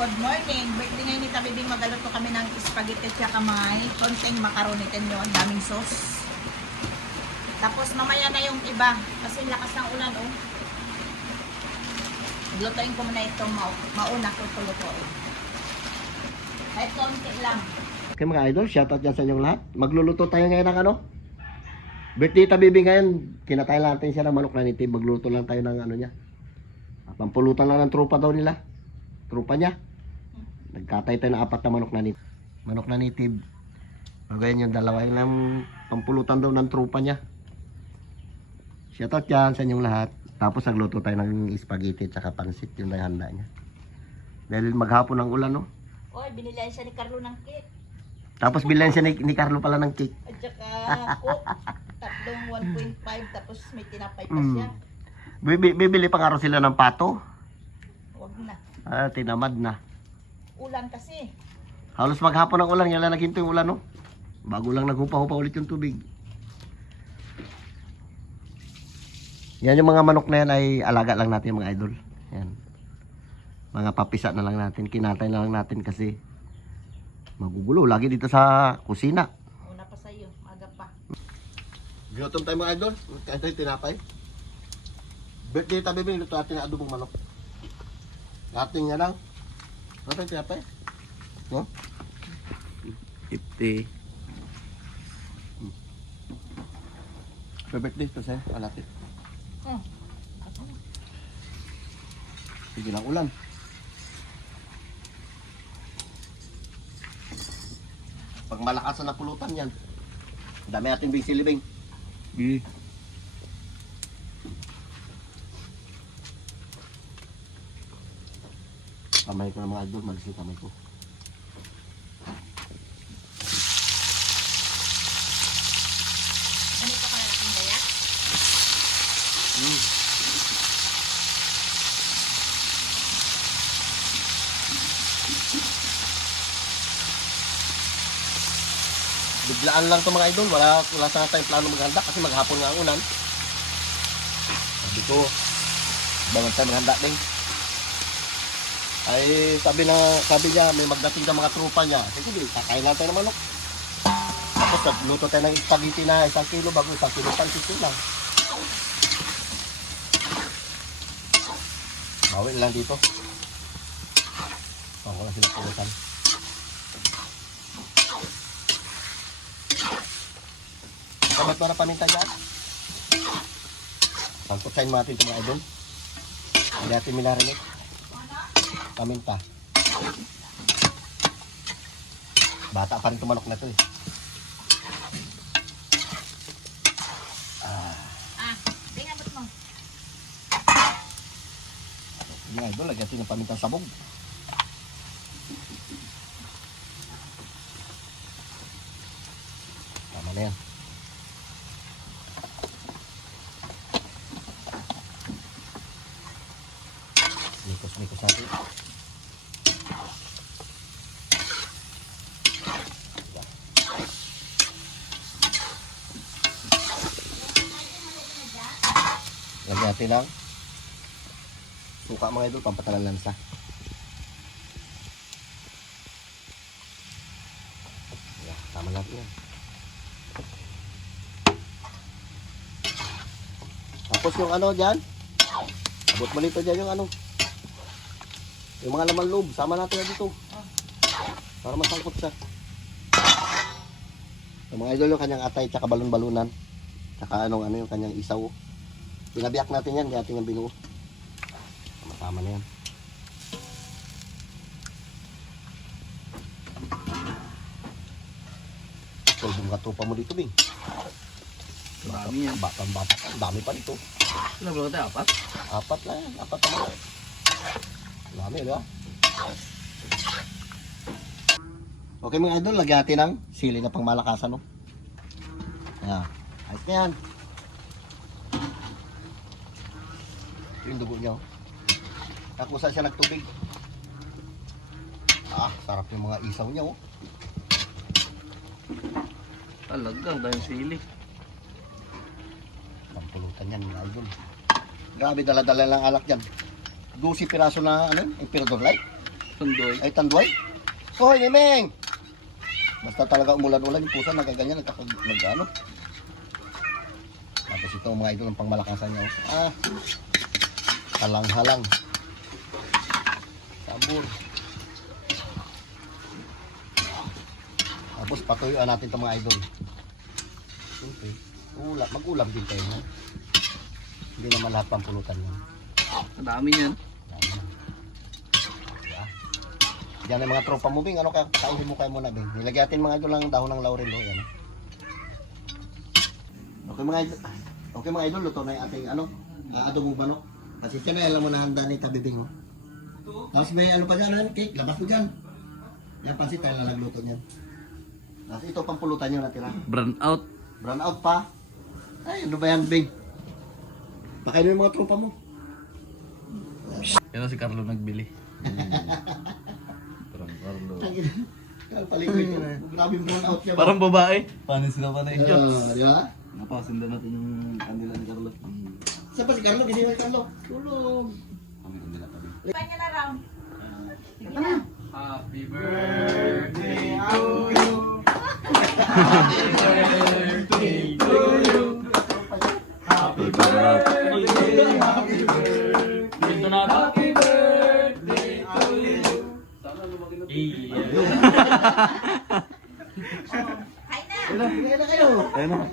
Good morning. Birthday ngayon ni Tabibing, magaluto kami ng spaghetti at may konting macaroni. Tignan nyo, ang daming sauce. Tapos mamaya na yung iba kasi lakas ng ulan, oh. Lutuin ko muna ito, mauna ko ito lutuin. Kahit konti lang. Okay mga idol, shoutout dyan sa inyong lahat. Magluluto tayo ngayon ng ano? Birthday Tabibing ngayon. Kinatay natin siya ng manok na nitib. Magluto lang tayo ng ano niya. Pampulutan lang ng tropa daw nila. Tropa niya. Nagkatay tayo ng 4 na manok na nitib. Manok na nitib. Magayon yung dalawa yung lang pampulutan daw ng tropa niya. Shoutout dyan sa inyong lahat. Tapos nagluto tayo ng spaghetti at saka pansit. Yun na handa niya. Dahil maghapon ng ulan, no? Oy, binilan siya ni Carlo ng cake. Tapos bilan siya ni Carlo pala ng cake. At saka coke, tatlong 1.5 tapos may tinapay pa siya. Bibili pa nga raw sila ng pato. Huwag na. Tinamad na. Ulan kasi. Halos maghapon ng ulan. Yan lang naghinto yung ulan, no? Bago lang naghupa-hupa ulit yung tubig. Yan yung mga manok na yan ay alaga lang natin mga idol. Yan. Mga papisa na lang natin. Kinatay na lang natin kasi magugulo. Lagi dito sa kusina. Una pa sa'yo. Aga pa. Ginutom tayo mga idol. Kahit tayo tinapay. Birthday tabi ba, luto natin na adobong manok. Ating nga lang. Ano tayo tinapay? No? 50. Birthday ito sa'yo. Alatin. Sige lang ulan. Pag malakas na pulutan yan. Dami natin busy living. Kamay ko na mga idol, malis yung kamay ko. Ano ito ka natin kaya? Biglaan lang to mga idol, wala sana tayong plano maghanda kasi maghapon nga ang ulan. Sabi ko, bangon tayo maghanda din. Ay sabi niya may magdating na mga tropa niya. Sige, kakain lang tayo ng manok. Tapos nagluto tayo ng spaghetti na 1 kilo bago 1 kilo pansit lang. Bawi lang dito. Wala sila pulutan. Kamat mo na paminta dyan. Pagkutsain natin ito mga idol. Hindi natin minarinig. Paminta. Bata pa rin tumanok na ito eh. Tingnan mo. Mga idol, lagyan natin ng pamintang sabog. Tama na yan. Mikos natin. Lagyan natin lang suka mga idol, pampatalan lansa. Tama natin yan. Tapos yung ano dyan, abot mo nito dyan yung ano, yung mga laman loob, sama natin na dito. Para masangkot siya. Yung mga idol, yung kanyang atay, tsaka balon-balunan. Tsaka ano yung kanyang isaw. Pinabiyak natin yan, hindi natin yung binuo. Tama na yan. So, yung katupa mo dito, Bing. Dami yan. Bata, dami pa dito. Ano ba tayo? 4? 4 na yan, 4 naman. Dami, di ba? Okay mga idol, lagyan natin ng sili na pang malakasan, no? Ayan. Ayos na yan. Ito yung dugo niya, oh. Nakusa siya nagtubig. Sarap yung mga isaw niya, oh. Talagang dahil sili. Pampulutan yan mga idol. Grabe, dala-dala lang alak yan. 12 piraso na ano, Emperador Light. Tandoy. Ay, tanduay. Hoy, Mimeng! Basta talaga umulan-ulan yung pusa, nagkaganyan, nagkapag-ano. Tapos ito mga idol ang pangmalakasan niya. Ah, halang-halang. Sabor. Tapos patuyuan natin itong mga idol. Okay. Mag-ulam din tayo. Ha? Hindi naman lahat pang pulutan yan. Ang dami yan. Yan ang mga tropa mo, Bing. Ano ka? Kainin mo kayo muna, Bing. Nilagyan natin mga idol ng dahon ng laurel. Oh. Yan. Okay mga idol. Okay mga idol, luto na yung ating adobong manok. Kasi siya na alam mo na handa ni Tabibing. Oh. Tapos may ano pa dyan, cake. Labas mo dyan. Yan, pansit tayo na nagluto niyan. Tapos ito pampulutan nyo natira. Burn out. Brown out pa. Ay, ano ba yan, Bing? Pakainin mo yung mga tropa mo. Yan na si Carlo nagbili. Parang Carlo. Palingwit ko na. Grabing brown out siya. Parang babae. Panis na pa na yung Di ba? Napasinda natin yung kanila ni Carlo. Saan pa si Carlo? Hindi na Carlo. Tulog. Iba niya na raw. Happy birthday to you. Happy birthday. Happy birthday. Happy birthday to you. Sana lumaki na. Kain na. Kaya na kayo. Ayun na.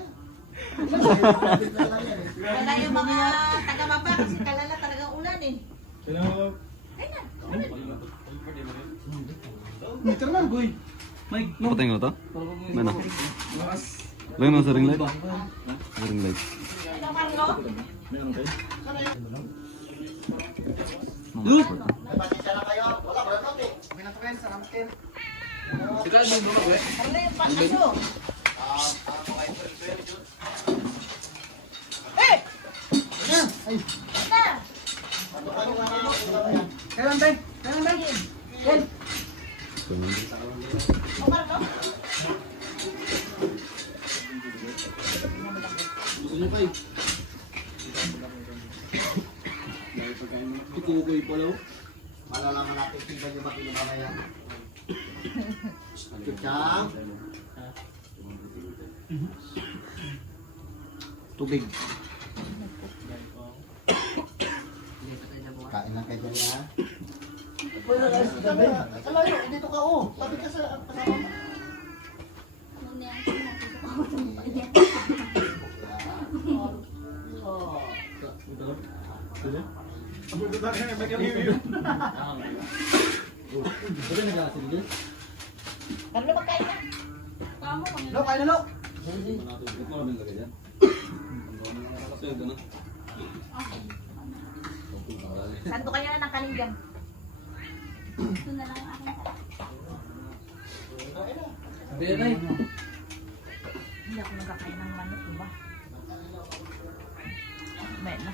Wala yung mga taga-baba kasi kalala talagang ulan eh. Kain na. Mike, napatay mo to? Ano? Lagyan mo sa ring light? Sa ring light. Ito, Carlo. Pasensya na kayo. Wala, brown out eh. Carlo yung paso. Eh! Na! O, Carlo? Kukuy pa lang. Malalaman natin kung ba yung bakit mamaya. Chuchang. Tubig. Kain lang kayo dyan ha. Alayo, dito ka oh. Sabi ka sa kasama mo. Carlo, magkain na. Lo, kain na lo. Santo kayo na ng kalinggan. Hindi ako nagkakain ng manok, diba? May na.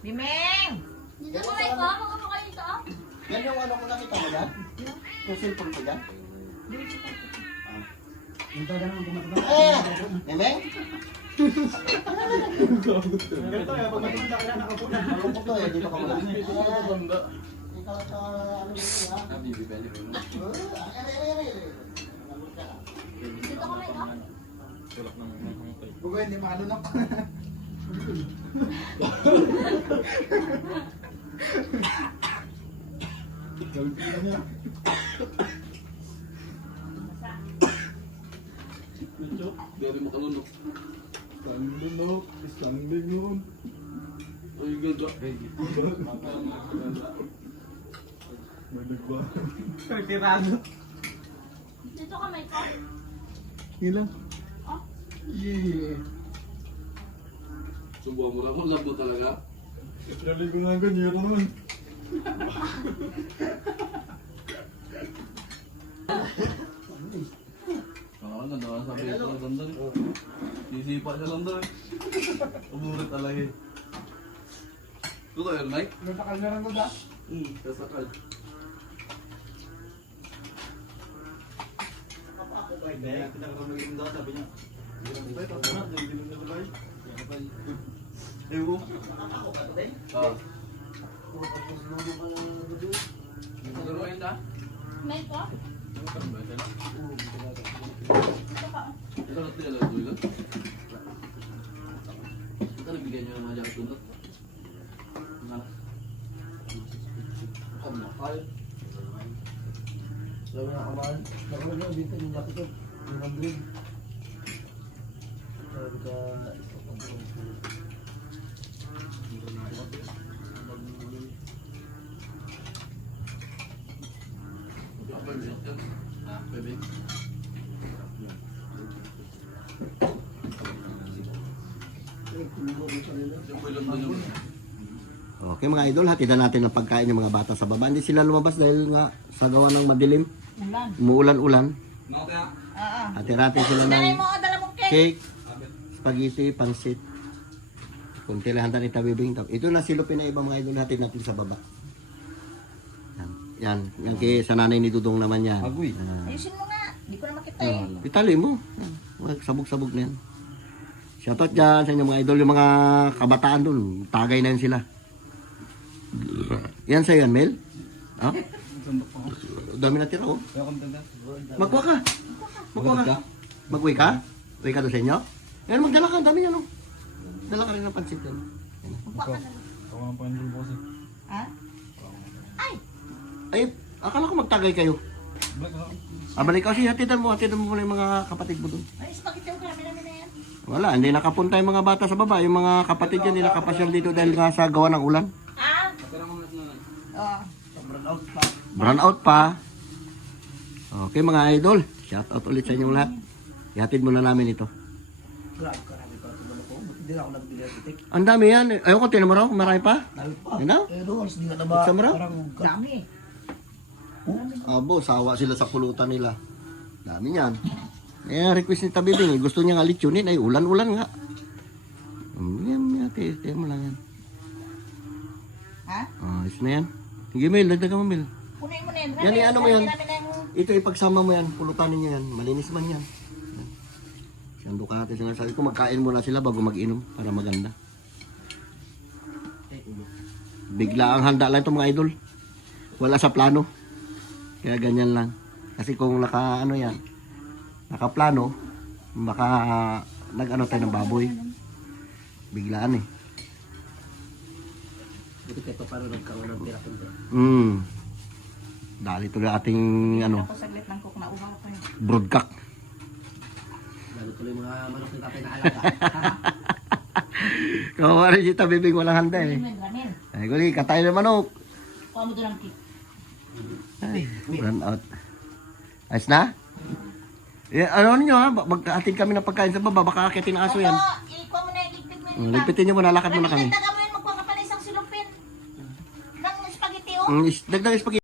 Bimeng! Dito ko kayo pa? Mga pa kayo dito ah? Yan yung ano ko nakita mo yan? Yung cellphone ko dyan? Eh! Nemeng? Malungkot to eh, dito ka muna. Ikaw sa ano dito ha? Dito ko kayo ah? Bugay, hindi maanunok. Gawin ko niya. Gabi makalunok. Standing nun. Ay, gaga. Nalagwa. Dito ka may pa? Ilan? Ah? Yeah. Subuhan mo lang kung love mo talaga. Dali ko nga ganyan naman. Ano, sabi ko na ganda rin. Sisipa siya lang daw eh. Umurit talaga eh. Ito tayo, Mike? Natakal na lang ko da. Kasakal. Pinakaramagin daw, sabi niya. Ewo. Ah. Turuin na. May ko? Ano ba ito na? Dito ka. Ito na tinala dulo. Ito nabigyan nyo ng mga jack tunot. Kamakal. Sabi nga kamal, nakuha niya dito yung jacket ko, 100. Sabi ka, Bebe. Yung ilong doon yung... okay mga idol, hatidan natin ang pagkain ng mga bata sa baba. Hindi sila lumabas dahil nga sa gawa ng madilim. Ulan. Umuulan-ulan. Nakataya. Hati natin sila Dalay ng mo, dala mo cake. cake, spaghetti, pansit. Kunti lang handa ni Tabibing. Ito na silupin na ibang mga idol natin sa baba. Yan. Yan kay sa nanay ni Dudong naman yan. Agoy. Ayusin mo nga. Hindi ko na makita eh. Itali mo. Yan. Sabog-sabog na yan. Shoutout dyan sa inyong mga idol, yung mga kabataan dun. Tagay na yan sila. Yan sa'yo yan, Mel? Ha? Dami na tira, oh. Kaya content na. Magkuha ka. Magkuha ka. Mag-uwi ka? Uwi ka doon sa inyo? Yan, magdala ka. Dami yan, oh. Dala ka rin ng pansit yan. Magpa ka na. Ako ng Panginoon po kasi. Ha? Ay! Ay, akala ko magtagay kayo. Black na. Balik kasi hatidan mo muna yung mga kapatid mo doon. Ay, spaghetti ko karami namin na yan. Wala, hindi nakapunta yung mga bata sa baba. Yung mga kapatid yan, hindi nakapasyal dito dahil nga sa gawa ng ulan. Ah? Pero mga Oo. Brown out pa. Okay mga idol, shout out ulit sa inyong lahat. Ihatid muna namin ito. Ang dami yan. Ayoko, tinan mo raw, marami pa. Yan na. Buksan mo raw. Dami. Abo, sawa sila sa pulutan nila. Dami yan. Eh, request ni Tabibing, gusto niya nga litsunin, ay ulan-ulan nga. Yan, tiyan mo lang yan. Ha? Ayos na yan. Sige Mel, dagdagan mo Mel. Punuin mo na yan. Yan, ano mo yan? Namin na yung... Ito ipagsama mo yan, pulutan niya yan. Malinis man yan. Siyando ka natin sila. Sabi ko magkain muna sila bago mag-inom para maganda. Bigla ang handa lang itong mga idol. Wala sa plano. Kaya ganyan lang. Kasi kung nakaplano, baka nag-ano tayo ng baboy. Biglaan eh. Ito kaya paano nagkaroon ng pira-pira. Dali tuloy ating Ako saglit ng cook na uhaw ko yun. broodcock. Lalo tuloy mga manok ni tatay na alaga. Kung wala si Tabibing walang handa eh. Ramen. Ay, kuli, katay na manok. Kuha mo doon ang cake. Ay, run out. Ayos na? Eh, ano ninyo ha? Mag-atid kami ng pagkain sa baba. Baka akitin ng aso yan. Ikuha mo na yung ligpit mo yun. Lipitin nyo muna, lakad muna kami. Dagdagan mo yan, magkuha ka pala isang silupin. Ng spaghetti oh. Dagdag spaghetti.